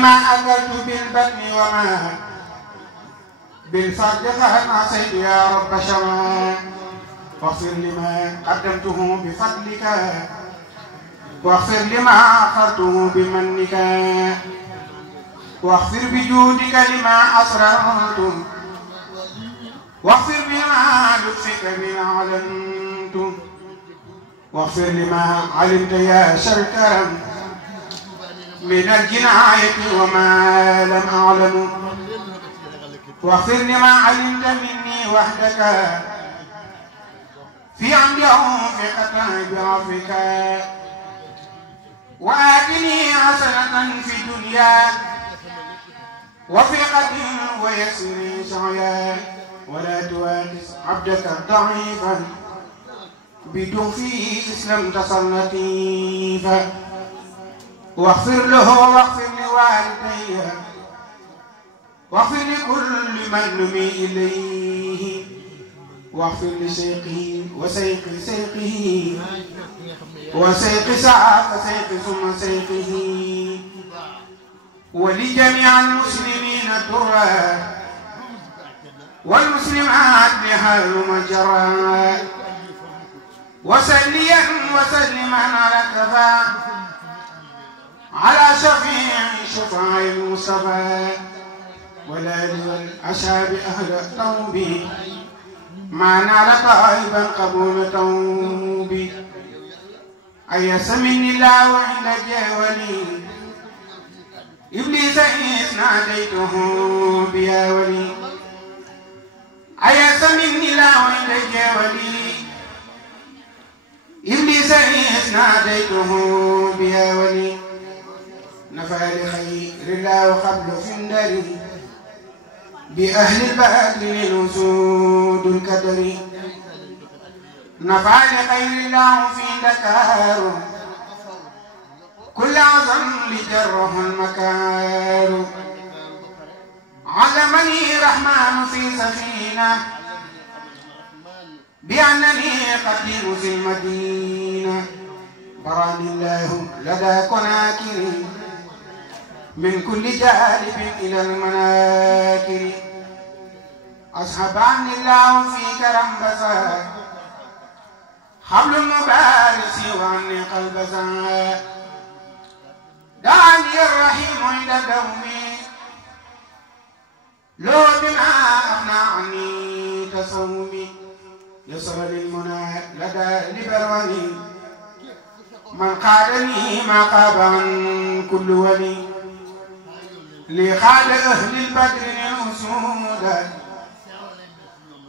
ما أكلت بالبطن وما بالفرد قد عصيت يا رب شرا واغفر لما قدمته بفضلك واغفر لما أخرته بمنك واغفر بجودك لما أسررت واغفر بما لطفك بما علمت واغفر لما علمت يا شركرا من الجناية وما لم أعلم واغفر لما علمت مني وحدك في عمد أو في قطع بعفوك وآتني حسنة في الدنيا وفي قدر ويسر سعيا ولا تواكس عبدك ضعيفا بدخفي إسلام تصنتيفا واغفر له واغفر لوالدي واغفر لكل من نمي إليه واغفر لشيخه وسيق سيقه وسيق سعاق سيق ثم سيقه ولجميع المسلمين الدرا والمسلمات بحال مجرى وسليا وسلما على كفا على شفيع شفاع المصطفى والآل والأصحاب أهل التوب ما نال طائبا قبول توبي أيس مني الله عند جاولي إبليس إذ ناديته بيا ولي أيس مني الله عند جاولي إبليس إذ ناديته بيا ولي نفع لخير الله قبل فندري بأهل الباطل نسود الكدر نفع لخير الله في دكار كل عظم لجره المكار علمني رحمن في سفينة بأنني قديم في المدينة براني الله لدى كناكر من كل جانب إلى المناكر أصحب عني الله في كرم بسا حبل المبارس وعني قلب سا دعني الرحيم عند دومي لو بما أغنى عني تصومي يسر للمنى لدى لبروني من قادني ما قاب عن كل ولي لخال أهل البدر الأسود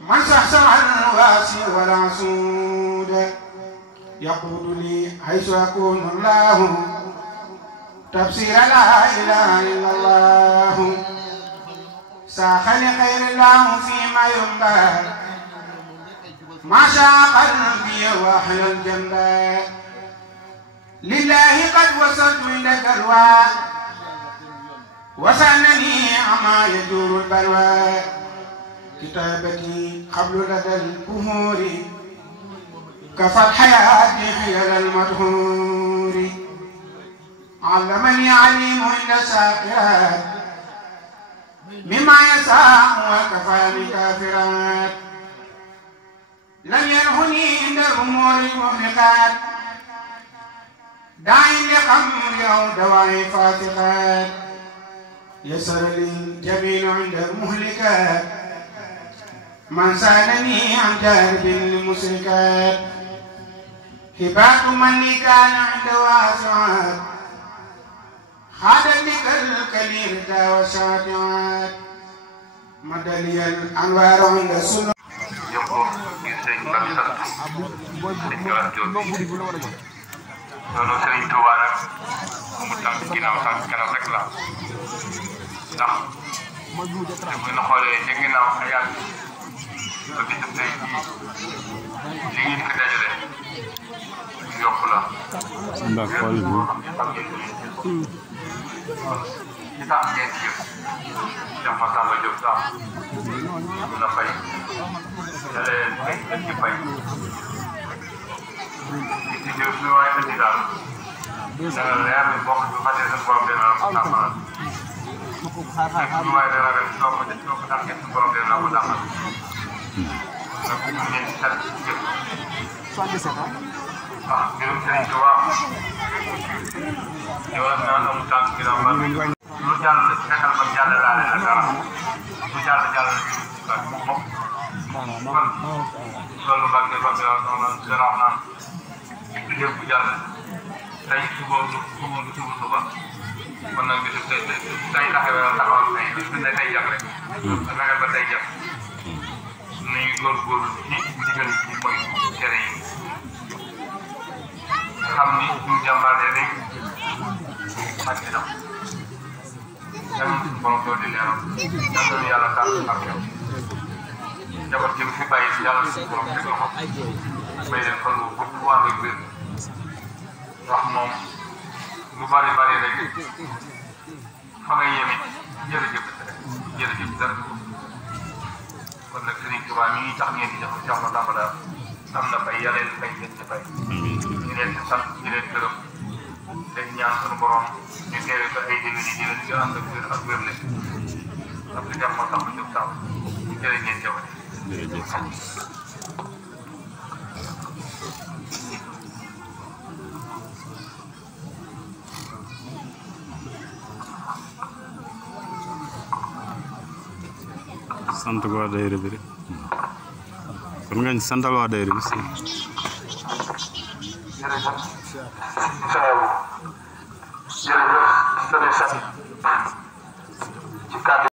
من صحصح الواسي والعسود يقول لي حيث يكون الله تفسير لا إله إلا الله ساخ لخير الله فيما ينبغي ما شاء قلبي وأحلى الجنة لله قد وصلت إلى الدروى وسألني عما يدور البلوى كتابتي قبل لدى البهور كفت حياتي حيال المدهور علمني عليم عند ساقرات مما يساء وكفاني كافرات لم ينهني عند الأمور المحرقات داعي لخمر أو دواعي فاسقات يسر لي الجميل عند المهلكات من سالني عن جانب المشركات هبات من كان عند واسعات خادت لك الكليل دا وشاتعات مدلي الأنوار عند السنة يقول يسين بكسر سنجران جوبي noonu Serigne Touba nag mu tànk ginnaaw rek la ndax bu ñu xoolee ca ginnaaw ay at ba bisu tey jii li ñu fi dajale yokk la. ndax xool bi ci tax ngeen ci yëpp Cheikh Massamba Diop sax am na fay yàlla leen fay ci fay ci jëf lu waay indi daal dana leer ni bokk bi xasee sa borom dina la ko tàmmal lu waay dana rek soo ko tànkee sa borom dina la ko tàmmal donc ñu ngeen ci sat jëf ah mbirum Serigne Touba yow ak naan amu tànk gi daal lu jàll fekkal ba jàll laale la dara lu jàll bopp kon loolu Mbacke Mbacke noonu dana wax naan lépp bu jàll tey suba kon nag bisu tey taxawal tey bisu ne tey jàpp rek fexe ba tey jàpp nañu góorgóorlu ci ndigal ci mooy tere yi xam ni suñu jàmbaaree rek màcc na yàlla suñu borom doo di leeral yàlla yàlla taal ak yow jabar ji fi bàyyi yàlla suñu borom teg loxo may leen fan wu gudd waa nga wér wax moom lu bari rek fa nga yéeme jërëjëf dara kon nag Serigne Touba mi ngi tax ngeen di def Cheikh Massamba daal am na fay yàlla leen fay ngeen ci fay ñu leen di sant ñu leen gërëm leen ñaan suñu borom ñu teewee ko ay déwén yi di leen di ànd ak wér le parce que Cheikh Massamba Diop Samb jërë ngeen jëfandikoo. sant waa daayira bi rek kon nga santal waa daayira bi si jërëjëf